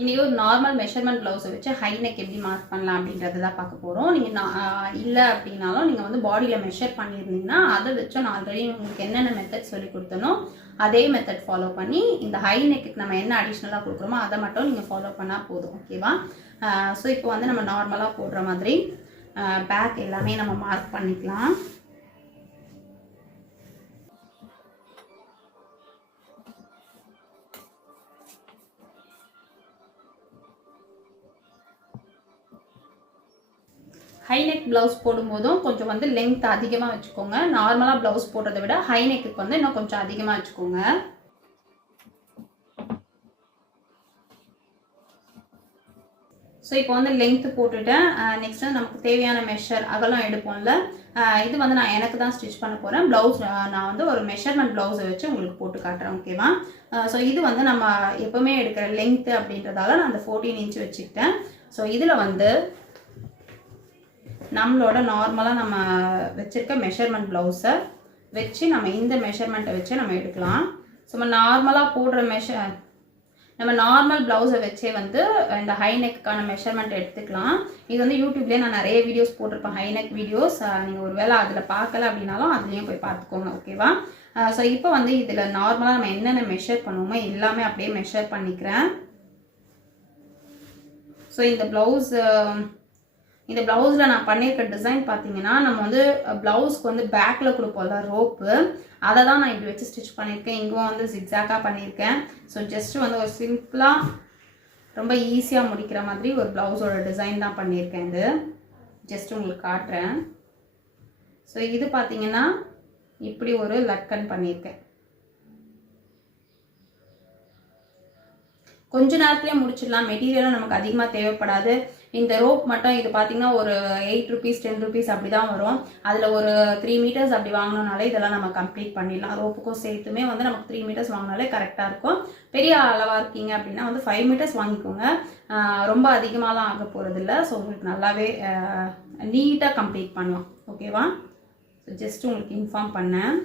இன்றைக்கி ஒரு normal measurement ப்ளவுஸை வச்சு ஹை நெக் எப்படி மார்க் பண்ணலாம் அப்படின்றத தான் பார்க்க போகிறோம். நீங்கள் இல்லை அப்படின்னாலும் நீங்கள் வந்து பாடியில் மெஷர் பண்ணியிருந்தீங்கன்னா அதை வச்சு நான் ஆல்ரெடி உங்களுக்கு என்னென்ன மெத்தட் சொல்லி கொடுத்தனோ அதே மெத்தட் ஃபாலோ பண்ணி இந்த ஹை நெக்குக்கு நம்ம என்ன அடிஷ்னலாக கொடுக்குறோமோ அதை மட்டும் நீங்கள் ஃபாலோ பண்ணால் போதும். ஓகேவா? ஸோ இப்போ வந்து நம்ம நார்மலாக போடுற மாதிரி பேக் எல்லாமே நம்ம மார்க் பண்ணிக்கலாம். ஹை நெக் ப்ளவுஸ் போடும்போதும் கொஞ்சம் வந்து லென்த் அதிகமாக வச்சுக்கோங்க. நார்மலாக ப்ளவுஸ் போடுறதை விட ஹை நெக்குக்கு வந்து இன்னும் கொஞ்சம் அதிகமாக வச்சுக்கோங்க. ஸோ இப்போ வந்து லென்த்து போட்டுட்டேன். நெக்ஸ்ட் வந்து நமக்கு தேவையான மெஷர் அகலம் எடுப்போம்ல, இது வந்து நான் எனக்கு தான் ஸ்டிச் பண்ண போகிறேன். ப்ளவுஸ் நான் வந்து ஒரு மெஷர்மெண்ட் ப்ளவுஸை வச்சு உங்களுக்கு போட்டு காட்டுறேன். ஓகேவா? ஸோ இது வந்து நம்ம எப்போவுமே எடுக்கிற லென்த்து அப்படின்றதால நான் அந்த 14 இன்ச் வச்சுக்கிட்டேன். ஸோ இதில் வந்து நம்மளோட நார்மலாக நம்ம வச்சுருக்க மெஷர்மெண்ட் ப்ளவுஸை வச்சு நம்ம இந்த மெஷர்மெண்ட்டை வச்சு நம்ம எடுக்கலாம். ஸோ நம்ம நார்மலாக போடுற நம்ம நார்மல் ப்ளவுஸை வச்சே வந்து இந்த ஹை நெக்குக்கான மெஷர்மெண்ட் எடுத்துக்கலாம். இது வந்து யூடியூப்லேயே நான் நிறைய வீடியோஸ் போட்டிருப்பேன், ஹை நெக் வீடியோஸ். நீங்கள் ஒரு வேளை அதில் பார்க்கல அப்படின்னாலும் அதுலேயும் போய் பார்த்துக்கோங்க. ஓகேவா? ஸோ இப்போ வந்து இதில் நார்மலாக நம்ம என்னென்ன மெஷர் பண்ணுவோமோ எல்லாமே அப்படியே மெஷர் பண்ணிக்கிறேன். ஸோ இந்த ப்ளவுஸில் நான் பண்ணியிருக்க டிசைன் பார்த்தீங்கன்னா, நம்ம வந்து ப்ளவுஸ்க்கு வந்து பேக்கில் கொடுப்போம்ல ரோப்பு, அதை தான் நான் இப்படி வச்சு ஸ்டிச் பண்ணியிருக்கேன். இங்கும் வந்து ஜிக்ஸாக்காக பண்ணியிருக்கேன். ஸோ ஜஸ்ட்டு வந்து ஒரு சிம்பிளாக ரொம்ப ஈஸியாக முடிக்கிற மாதிரி ஒரு ப்ளவுஸோட டிசைன் தான் பண்ணியிருக்கேன். இது ஜஸ்ட் உங்களுக்கு காட்டுறேன். ஸோ இது பார்த்தீங்கன்னா இப்படி ஒரு லட்கன் பண்ணியிருக்கேன். கொஞ்ச நேரத்துலேயே முடிச்சிடலாம். மெட்டீரியலும் நமக்கு அதிகமாக தேவைப்படாது. இந்த ரோப் மட்டும் இது பார்த்தீங்கன்னா ஒரு 8 rupees 10 rupees அப்படி தான் வரும். அதில் ஒரு 3 meters அப்படி வாங்கினோனாலே இதெல்லாம் நம்ம கம்ப்ளீட் பண்ணிடலாம். ரோப்புக்கும் சேர்த்துமே வந்து நமக்கு 3 meters வாங்கினாலே கரெக்டாக இருக்கும். பெரிய அளவாக இருக்கீங்க அப்படின்னா வந்து 5 meters வாங்கிக்கோங்க. ரொம்ப அதிகமாகலாம் ஆக போகிறது இல்லை. ஸோ உங்களுக்கு நல்லாவே நீட்டாக கம்ப்ளீட் பண்ணலாம். ஓகேவா? ஸோ ஜஸ்ட் உங்களுக்கு இன்ஃபார்ம் பண்ணேன்.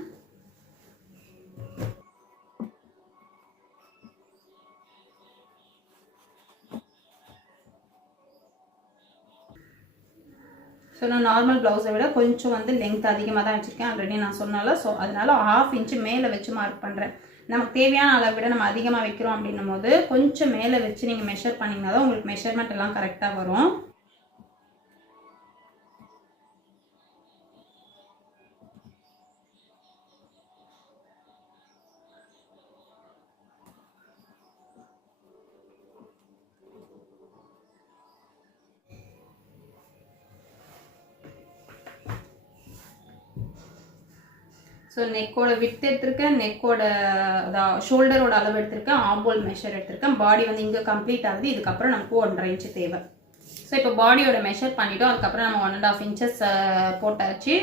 ஸோ நான் நார்மல் ப்ளவுஸை விட கொஞ்சம் வந்து லென்த் அதிகமாக தான் வச்சுருக்கேன். ஆல்ரெடி நான் சொன்னால. ஸோ அதனால 1/2 inch மேலே வச்சு மார்க் பண்ணுறேன். நமக்கு தேவையான அளவை விட நம்ம அதிகமாக வைக்கிறோம் அப்படின்னும் போது கொஞ்சம் மேலே வச்சு நீங்கள் மெஷர் பண்ணிங்கன்னா தான் உங்களுக்கு மெஷர்மெண்ட் எல்லாம் கரெக்டாக வரும். ஸோ நெக்கோட வித் எடுத்திருக்கேன், நெக்கோட ஷோல்டரோட அளவு எடுத்திருக்கேன், ஆம்போல் மெஷர் எடுத்திருக்கேன். பாடி வந்து இங்கே கம்ப்ளீட் ஆகுது. இதுக்கப்புறம் நமக்கு 1.5 inch தேவை. ஸோ இப்போ பாடியோட மெஷர் பண்ணிட்டோம். அதுக்கப்புறம் நம்ம 1.5 inches போட்டாச்சு.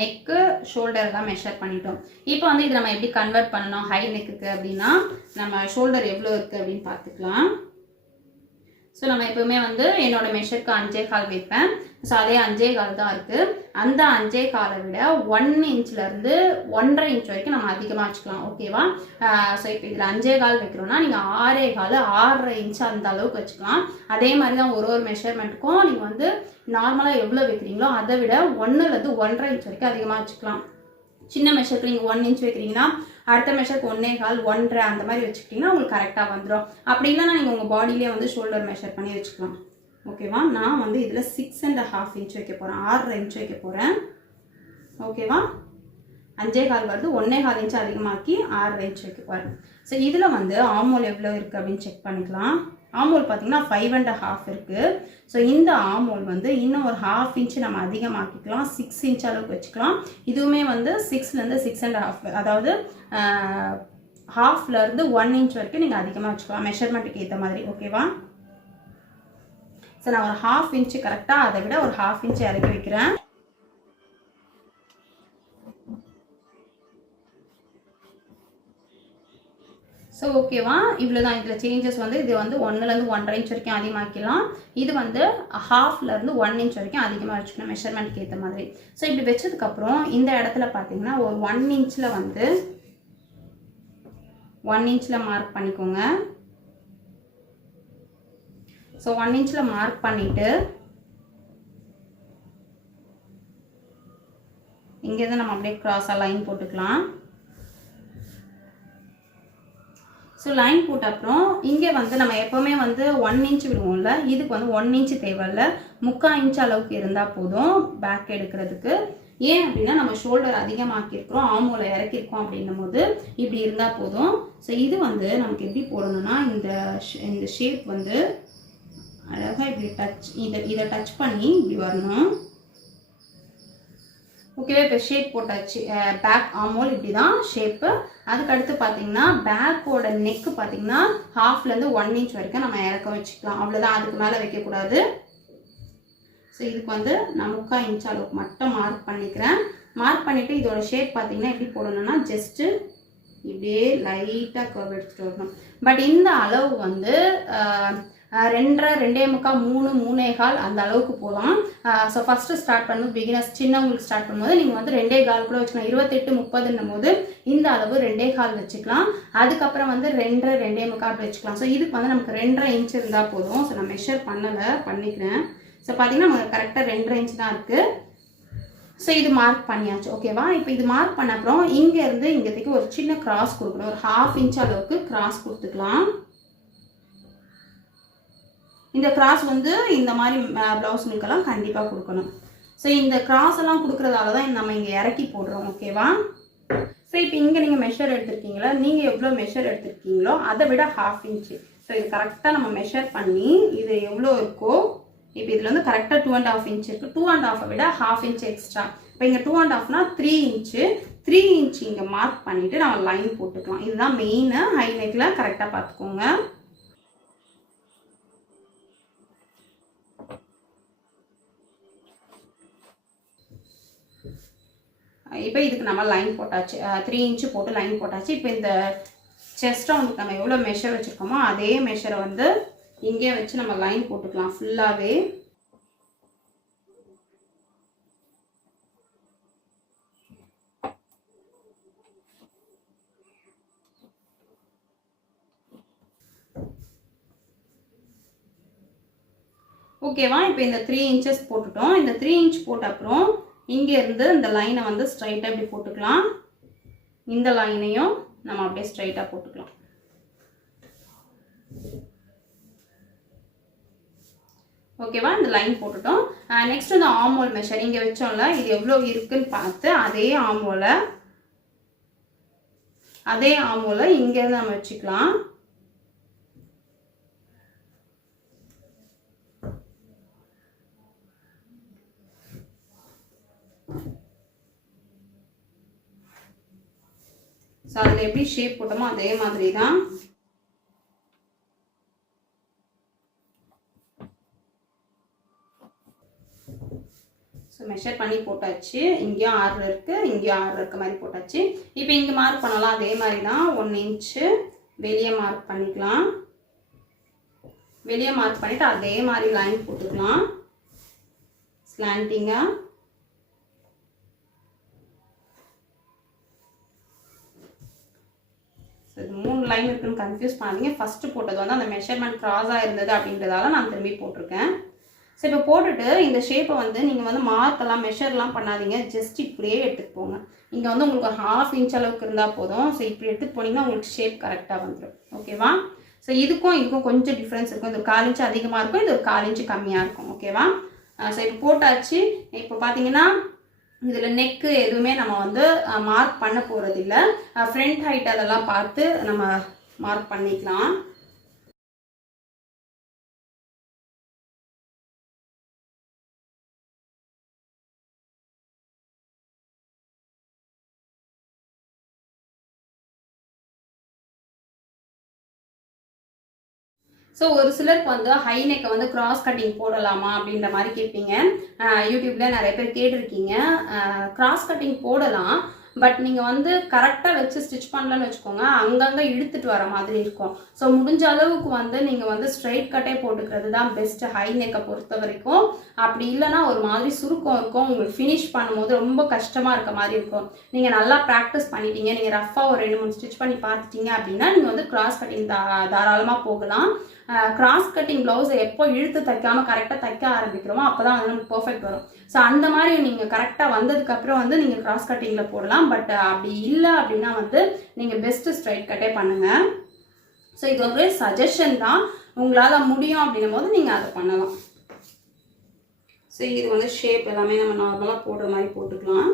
நெக்கு ஷோல்டர் தான் மெஷர் பண்ணிட்டோம். இப்போ வந்து இது நம்ம எப்படி கன்வெர்ட் பண்ணணும் ஹை நெக்குக்கு அப்படின்னா, நம்ம ஷோல்டர் எவ்வளோ இருக்குது அப்படின்னு பார்த்துக்கலாம். ஸோ நம்ம எப்பவுமே வந்து என்னோட மெஷருக்கு 5.25 வைப்பேன். ஸோ அதே 5.25 தான் இருக்குது. அந்த 5.25 விட 1 inchலேருந்து 1.5 inch வரைக்கும் நம்ம அதிகமாக வச்சுக்கலாம். ஓகேவா? ஸோ இப்போ இதில் 5.25 வைக்கிறோம்னா நீங்கள் 6.25 6.5 inch அந்த அளவுக்கு வச்சுக்கலாம். அதே மாதிரி தான் ஒரு மெஷர்மெண்ட்டுக்கும் நீங்கள் வந்து நார்மலாக எவ்வளோ வைக்கிறீங்களோ அதை விட 1லேருந்து 1.5 inch வரைக்கும் அதிகமாக வச்சுக்கலாம். சின்ன மெஷருக்கு நீங்கள் 1 inch வைக்கிறீங்கன்னா அடுத்த மெஷருக்கு 1.25 1.5 அந்த மாதிரி வச்சுக்கிட்டிங்கன்னா உங்களுக்கு கரெக்டாக வந்துடும். அப்படி இல்லைன்னா நீங்கள் உங்கள் பாடியிலே வந்து ஷோல்டர் மெஷர் பண்ணி வச்சுக்கலாம். ஓகேவா? நான் வந்து இதில் 6.5 inch வைக்க போகிறேன். 6.5 inch வைக்க போகிறேன். ஓகேவா? 5.25 வருது. 1.25 inch அதிகமாக்கி 6.5 inch வைக்க போகிறேன். ஸோ இதில் வந்து ஆமோல் எவ்வளோ இருக்குது அப்படின்னு செக் பண்ணிக்கலாம். ஆமோல் பார்த்தீங்கன்னா 5.5 இருக்குது. ஸோ இந்த ஆமோல் வந்து இன்னும் ஒரு 1/2 inch நம்ம அதிகமாக்கிக்கலாம். 6 inch அளவுக்கு வச்சுக்கலாம். இதுவுமே வந்து 6லேருந்து 6.5 அதாவது 1/2லேருந்து 1 inch வரைக்கும் நீங்கள் அதிகமாக வச்சுக்கலாம் மெஷர்மெண்ட்டுக்கு ஏற்ற மாதிரி. ஓகேவா? ஸோ நான் ஒரு 1/2 inch கரெக்டாக அதை விட ஒரு 1/2 inch இறக்கி வைக்கிறேன். ஸோ ஓகேவா? இவ்வளோ தான். இதில் சேஞ்சஸ் வந்து இது வந்து 1லேருந்து 1.5 inch வரைக்கும் அதிகமாக்கலாம். இது வந்து 1/2லேருந்து 1 inch வரைக்கும் அதிகமாக வச்சுக்கணும் மெஷர்மெண்ட்க்கு ஏற்ற மாதிரி. ஸோ இப்படி வச்சதுக்கப்புறம் இந்த இடத்துல பார்த்தீங்கன்னா ஒரு 1 inchல வந்து 1 inchல மார்க் பண்ணிக்கோங்க. ஸோ 1 இன்ச்சில் மார்க் பண்ணிவிட்டு இங்கேருந்து நம்ம அப்படியே க்ராஸாக லைன் போட்டுக்கலாம். ஸோ லைன் போட்ட அப்புறம் இங்கே வந்து நம்ம எப்போவுமே வந்து 1 இன்ச் விடுவோம்ல, இதுக்கு வந்து 1 இன்ச் தேவையில்ல, 3/4 இன்ச் அளவுக்கு இருந்தால் போதும் பேக் எடுக்கிறதுக்கு. ஏன் அப்படின்னா நம்ம ஷோல்டர் அதிகமாக்கியிருக்கிறோம், ஆமோல இறக்கியிருக்கோம் அப்படின்னும் போது இப்படி இருந்தால் போதும். ஸோ இது வந்து நமக்கு எப்படி போடணும்னா இந்த ஷேப் வந்து அழகாக இப்படி இதை டச் பண்ணி இப்படி வரணும். ஓகேவா? இப்போ ஷேப் போட்டாச்சு. பேக் ஆமோல் இப்படி தான் ஷேப்பு. அதுக்கடுத்து பார்த்தீங்கன்னா பேக்கோட நெக்கு பார்த்தீங்கன்னா ஹாஃப்லேருந்து 1 இன்ச் வரைக்கும் நம்ம இறக்க வச்சுக்கலாம். அவ்வளோதான், அதுக்கு மேலே வைக்கக்கூடாது. ஸோ இதுக்கு வந்து நான் 3/4 இன்ச் அளவுக்கு மட்டும் மார்க் பண்ணிக்கிறேன். மார்க் பண்ணிவிட்டு இதோட ஷேப் பார்த்தீங்கன்னா எப்படி போடணும்னா ஜஸ்ட்டு இப்படியே லைட்டாக கர்வ் எடுத்துகிட்டு வரணும். பட் இந்த அளவு வந்து 2.5, 2.25, 3, 3.25 அந்த அளவுக்கு போகலாம். ஸோ ஃபஸ்ட்டு ஸ்டார்ட் பண்ணும்போது பிகினர்ஸ் சின்னவங்களுக்கு ஸ்டார்ட் பண்ணும்போது நீங்கள் வந்து 2.25 கூட வச்சுக்கலாம். 28, 30ன்னும் போது இந்த அளவு 2.25 வச்சுக்கலாம். அதுக்கப்புறம் வந்து 2.5, 2.25 அப்படி வச்சுக்கலாம். ஸோ இதுக்கு வந்து நமக்கு 2.5 இன்ச் இருந்தால் போதும். ஸோ நான் மெஷர் பண்ணிக்கிறேன். ஸோ பார்த்தீங்கன்னா நமக்கு கரெக்டாக 2.5 இன்ச் தான் இருக்குது. ஸோ இது மார்க் பண்ணியாச்சு. ஓகேவா? இப்போ இது மார்க் பண்ண அப்புறம் இங்கேருந்து இங்கேக்கு ஒரு சின்ன கிராஸ் கொடுக்கணும். ஒரு 1/2 இன்ச் அளவுக்கு கிராஸ் கொடுத்துக்கலாம். இந்த கிராஸ் வந்து இந்த மாதிரி ப்ளவுஸுங்களுக்கெல்லாம் கண்டிப்பாக கொடுக்கணும். ஸோ இந்த கிராஸ் எல்லாம் கொடுக்குறதால தான் நம்ம இங்கே இறக்கி போடுறோம். ஓகேவா? ஸோ இப்போ இங்கே நீங்கள் மெஷர் எடுத்துருக்கீங்களா, நீங்கள் எவ்வளோ மெஷர் எடுத்துருக்கீங்களோ அதை விட 1/2 இன்ச்சு. ஸோ இது கரெக்டாக நம்ம மெஷர் பண்ணி இது எவ்வளோ இருக்கோ, இப்போ இதில் வந்து கரெக்டாக 2.5 இன்ச் இருக்குது. 2.5 விட 1/2 இன்ச் எக்ஸ்ட்ரா. இப்போ இங்கே 2.5னா 3 இன்ச்சு. 3 இன்ச் இங்கே மார்க் பண்ணிவிட்டு நம்ம லைன் போட்டுக்கலாம். இதுதான் மெயின். ஹை நெக்கில் கரெக்டாக பார்த்துக்கோங்க. இப்போ இதுக்கு நம்ம லைன் போட்டாச்சு. 3 இன்ச்சு போட்டு லைன் போட்டாச்சு. இப்போ இந்த செஸ்ட் ரவுண்டுக்கு நம்ம எவ்வளோ மெஷர் வச்சுருக்கோமோ அதே மெஷரை வந்து இங்கே வச்சு நம்ம லைன் போட்டுக்கலாம் ஃபுல்லாகவே. ஓகேவா? இப்போ இந்த 3 இன்ச்சஸ் போட்டுட்டோம். இந்த 3 இன்ச் போட்ட அப்புறம் இங்கேருந்து இந்த லைனை வந்து ஸ்ட்ரைட்டாக இப்படி போட்டுக்கலாம். இந்த லைனையும் நம்ம அப்படியே ஸ்ட்ரைட்டாக போட்டுக்கலாம். ஓகேவா? இந்த லைன் போட்டுட்டோம். நெக்ஸ்ட் இந்த ஆமோல் மெஷர் இங்கே வச்சோம்ல, இது எவ்வளோ இருக்குன்னு பார்த்து அதே ஆமோலை இங்கேருந்து நம்ம வச்சுக்கலாம். ஸோ அதில் எப்படி ஷேப் போட்டோமோ அதே மாதிரி தான். ஸோ மெஷர் பண்ணி போட்டாச்சு. இங்கேயும் 6 இருக்குது, இங்கேயும் 6 இருக்க மாதிரி போட்டாச்சு. இப்போ இங்கே மார்க் பண்ணலாம் அதே மாதிரி தான். 1 இன்ச்சு வெளியே மார்க் பண்ணிக்கலாம். வெளியே மார்க் பண்ணிவிட்டு அதே மாதிரி லைன் போட்டுக்கலாம் ஸ்லாண்டிங்காக. இது 3 லைன் இருக்குன்னு கன்ஃபியூஸ் பண்ணாதீங்க. ஃபஸ்ட்டு போட்டது வந்து அந்த மெஷர்மெண்ட் க்ராஸாக இருந்தது அப்படின்றதால நான் திரும்பி போட்டிருக்கேன். ஸோ இப்போ போட்டுட்டு இந்த ஷேப்பை வந்து நீங்கள் வந்து மார்க்கெல்லாம் மெஷர்லாம் பண்ணாதீங்க, ஜஸ்ட் இப்படியே எடுத்துகிட்டு போங்க. இங்கே வந்து உங்களுக்கு 1/2 இன்ச் அளவுக்கு இருந்தால் போதும். ஸோ இப்படி எடுத்துகிட்டு போனீங்கன்னா உங்களுக்கு ஷேப் கரெக்டாக வந்துடும். ஓகேவா? ஸோ இதுக்கும் கொஞ்சம் டிஃப்ரென்ஸ் இருக்கும். இது 1/4 இன்ச் அதிகமாக இருக்கும், இது ஒரு 1/4 இன்ச் கம்மியாக இருக்கும். ஓகேவா? ஸோ இப்போ போட்டாச்சு. இப்போ பார்த்தீங்கன்னா இதில் நெக்கு எதுவுமே நம்ம வந்து மார்க் பண்ண போகிறதில்ல. ஃப்ரண்ட் ஹைட் அதெல்லாம் பார்த்து நம்ம மார்க் பண்ணிக்கலாம். ஸோ ஒரு சிலருக்கு வந்து ஹை நெக்கை வந்து கிராஸ் கட்டிங் போடலாமா அப்படின்ற மாதிரி கேட்பீங்க. யூடியூப்பில் நிறைய பேர் கேட்டிருக்கீங்க. கிராஸ் கட்டிங் போடலாம், பட் நீங்கள் வந்து கரெக்டாக வச்சு ஸ்டிச் பண்ணலன்னு வச்சுக்கோங்க, அங்கங்கே இழுத்துட்டு வர மாதிரி இருக்கும். ஸோ முடிஞ்ச அளவுக்கு வந்து நீங்கள் வந்து ஸ்ட்ரைட் கட்டே போட்டுக்கிறது தான் பெஸ்ட்டு ஹை நெக்கை பொறுத்த வரைக்கும். அப்படி இல்லைனா ஒரு மாதிரி சுருக்கம் இருக்கும், உங்களுக்கு ஃபினிஷ் பண்ணும்போது ரொம்ப கஷ்டமாக இருக்க மாதிரி இருக்கும். நீங்கள் நல்லா ப்ராக்டிஸ் பண்ணிட்டீங்க, நீங்கள் ரஃபாக ஒரு 2-3 ஸ்டிச் பண்ணி பார்த்துட்டீங்க அப்படின்னா நீங்கள் வந்து கிராஸ் கட்டிங் தாராளமாக போகலாம். கிராஸ் கட்டிங் ப்ளவுஸை எப்போ இழுத்து தைக்காமல் கரெக்டாக தைக்க ஆரம்பிக்கிறோமோ அப்போ தான் வந்து நமக்கு பர்ஃபெக்ட் வரும். ஸோ அந்த மாதிரி நீங்கள் கரெக்டாக வந்ததுக்கப்புறம் வந்து நீங்கள் கிராஸ் கட்டிங்கில் போடலாம். பட் அப்படி இல்லை அப்படின்னா வந்து நீங்கள் பெஸ்ட்டு ஸ்ட்ரைட் கட்டே பண்ணுங்கள். ஸோ இது ஒரு சஜஷன் தான், உங்களால் முடியும் அப்படின்னும் போது நீங்கள் அதை பண்ணலாம். ஸோ இது வந்து ஷேப் எல்லாமே நம்ம நார்மலாக போடுற மாதிரி போட்டுக்கலாம்.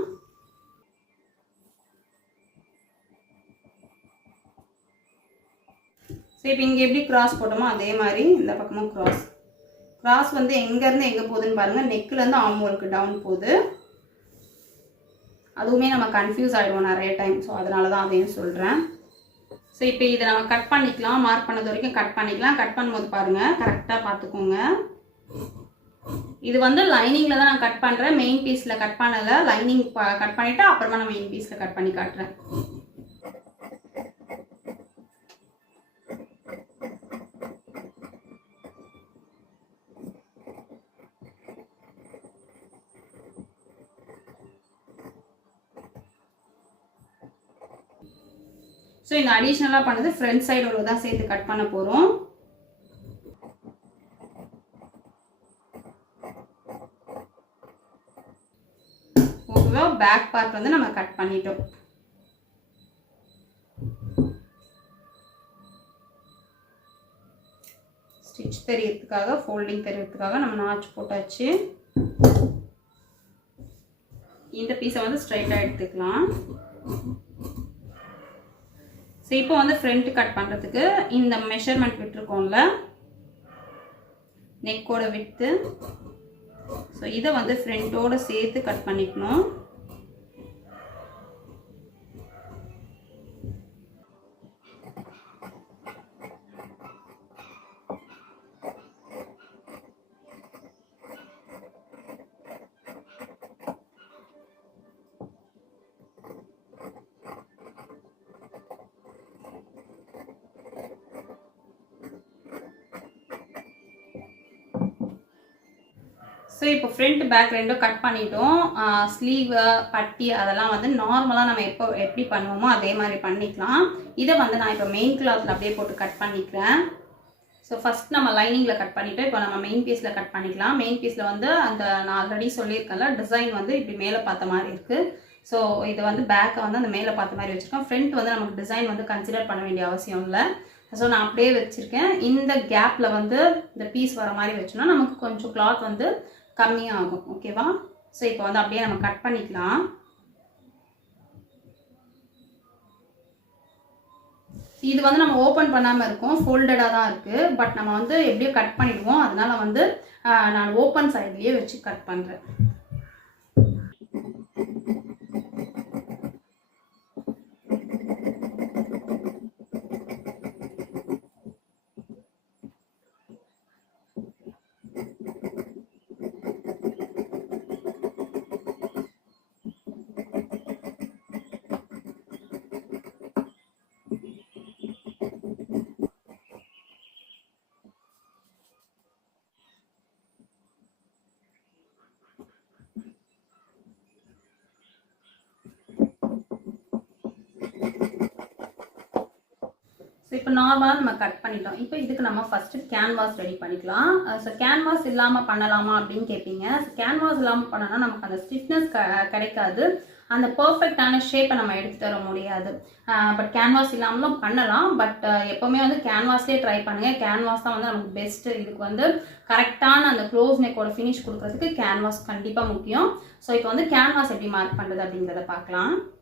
ஸோ இப்போ இங்கே எப்படி கிராஸ் போட்டோமோ அதே மாதிரி இந்த பக்கமும் கிராஸ் வந்து எங்கேருந்து எங்கே போகுதுன்னு பாருங்கள். நெக்கிலேருந்து ஆர்ம்ஹோலுக்கு டவுன் போகுது. அதுவுமே நம்ம கன்ஃபியூஸ் ஆகிடுவோம் நிறைய டைம். ஸோ அதனால தான் அதையும் சொல்கிறேன். ஸோ இப்போ இதை நம்ம கட் பண்ணிக்கலாம். மார்க் பண்ணது வரைக்கும் கட் பண்ணிக்கலாம். கட் பண்ணும்போது பாருங்கள், கரெக்டாக பார்த்துக்கோங்க. இது வந்து லைனிங்கில் தான் நான் கட் பண்ணுறேன், மெயின் பீஸில் கட் பண்ணலை. லைனிங் கட் பண்ணிவிட்டு அப்புறமா நான் மெயின் பீஸில் கட் பண்ணி காட்டுறேன். ஸோ இந்த அடிஷ்னலாக பண்ணது ஃப்ரண்ட் சைடு ஒரு தான் சேர்த்து கட் பண்ண போகிறோம். ஓகேவா, பேக் பார்ட் வந்து நம்ம கட் பண்ணிட்டோம். ஸ்டிச் தெரியறதுக்காக, ஃபோல்டிங் தெரியறதுக்காக நம்ம நாச் போட்டாச்சு. இந்த பீஸை வந்து ஸ்ட்ரைட்டாக எடுத்துக்கலாம். ஸோ இப்போ வந்து ஃப்ரண்ட் கட் பண்ணுறதுக்கு இந்த மெஷர்மெண்ட் விட்டுருக்கோம்ல, நெக்கோட விட்டு. ஸோ இதை வந்து ஃப்ரண்ட்டோடு சேர்த்து கட் பண்ணிக்கணும். ஸோ இப்போ ஃப்ரண்ட் பேக் ரெண்டும் கட் பண்ணிட்டோம். ஸ்லீவு, பட்டி அதெல்லாம் வந்து நார்மலாக நம்ம எப்படி பண்ணுவோமோ அதே மாதிரி பண்ணிக்கலாம். இதை வந்து நான் இப்போ மெயின் கிளாத்தில் அப்படியே போட்டு கட் பண்ணிக்கிறேன். ஸோ ஃபஸ்ட் நம்ம லைனிங்கில் கட் பண்ணிவிட்டு இப்போ நம்ம மெயின் பீஸில் கட் பண்ணிக்கலாம். மெயின் பீஸில் வந்து அந்த நான் ஆல்ரெடி சொல்லியிருக்கேன்ல, டிசைன் வந்து இப்படி மேலே பார்த்த மாதிரி இருக்குது. ஸோ இது வந்து பேக்கை வந்து அந்த மேலே பார்த்த மாதிரி வச்சுருக்கேன். ஃப்ரண்ட் வந்து நமக்கு டிசைன் வந்து கன்சிடர் பண்ண வேண்டிய அவசியம் இல்லை. ஸோ நான் அப்படியே வச்சுருக்கேன். இந்த கேப்பில் வந்து இந்த பீஸ் வர மாதிரி வச்சோன்னா நமக்கு கொஞ்சம் கிளாத் வந்து கம்மியாகும். ஓகேவா, ஸோ இப்போ வந்து அப்படியே நம்ம கட் பண்ணிக்கலாம். இது வந்து நம்ம ஓப்பன் பண்ணாமல் இருக்கும், ஃபோல்டடாக தான் இருக்குது. பட் நம்ம வந்து எப்படியோ கட் பண்ணிடுவோம். அதனால வந்து நான் ஓப்பன் சைட்லேயே வச்சு கட் பண்ணுறேன். ஸோ இப்போ நார்மலாக நம்ம கட் பண்ணிட்டோம். இப்போ இதுக்கு நம்ம ஃபஸ்ட்டு கேன்வாஸ் ரெடி பண்ணிக்கலாம். ஸோ கேன்வாஸ் இல்லாமல் பண்ணலாமா அப்படின்னு கேட்பீங்க. ஸோ கேன்வாஸ் இல்லாமல் பண்ணோன்னா நமக்கு அந்த ஸ்டிஃப்னஸ் கிடைக்காது, அந்த பர்ஃபெக்டான ஷேப்பை நம்ம எடுத்து தர முடியாது. பட் கேன்வாஸ் இல்லாமலும் பண்ணலாம். பட் எப்போவுமே வந்து கேன்வாஸ்லேயே ட்ரை பண்ணுங்கள். கேன்வாஸ் தான் வந்து நமக்கு பெஸ்ட்டு. இதுக்கு வந்து கரெக்டான அந்த க்ளோஸ் நெக்கோட ஃபினிஷ் கொடுக்குறதுக்கு கேன்வாஸ் கண்டிப்பாக முக்கியம். ஸோ இப்போ வந்து கேன்வாஸ் எப்படி மார்க் பண்ணுறது அப்படிங்கிறத பார்க்கலாம்.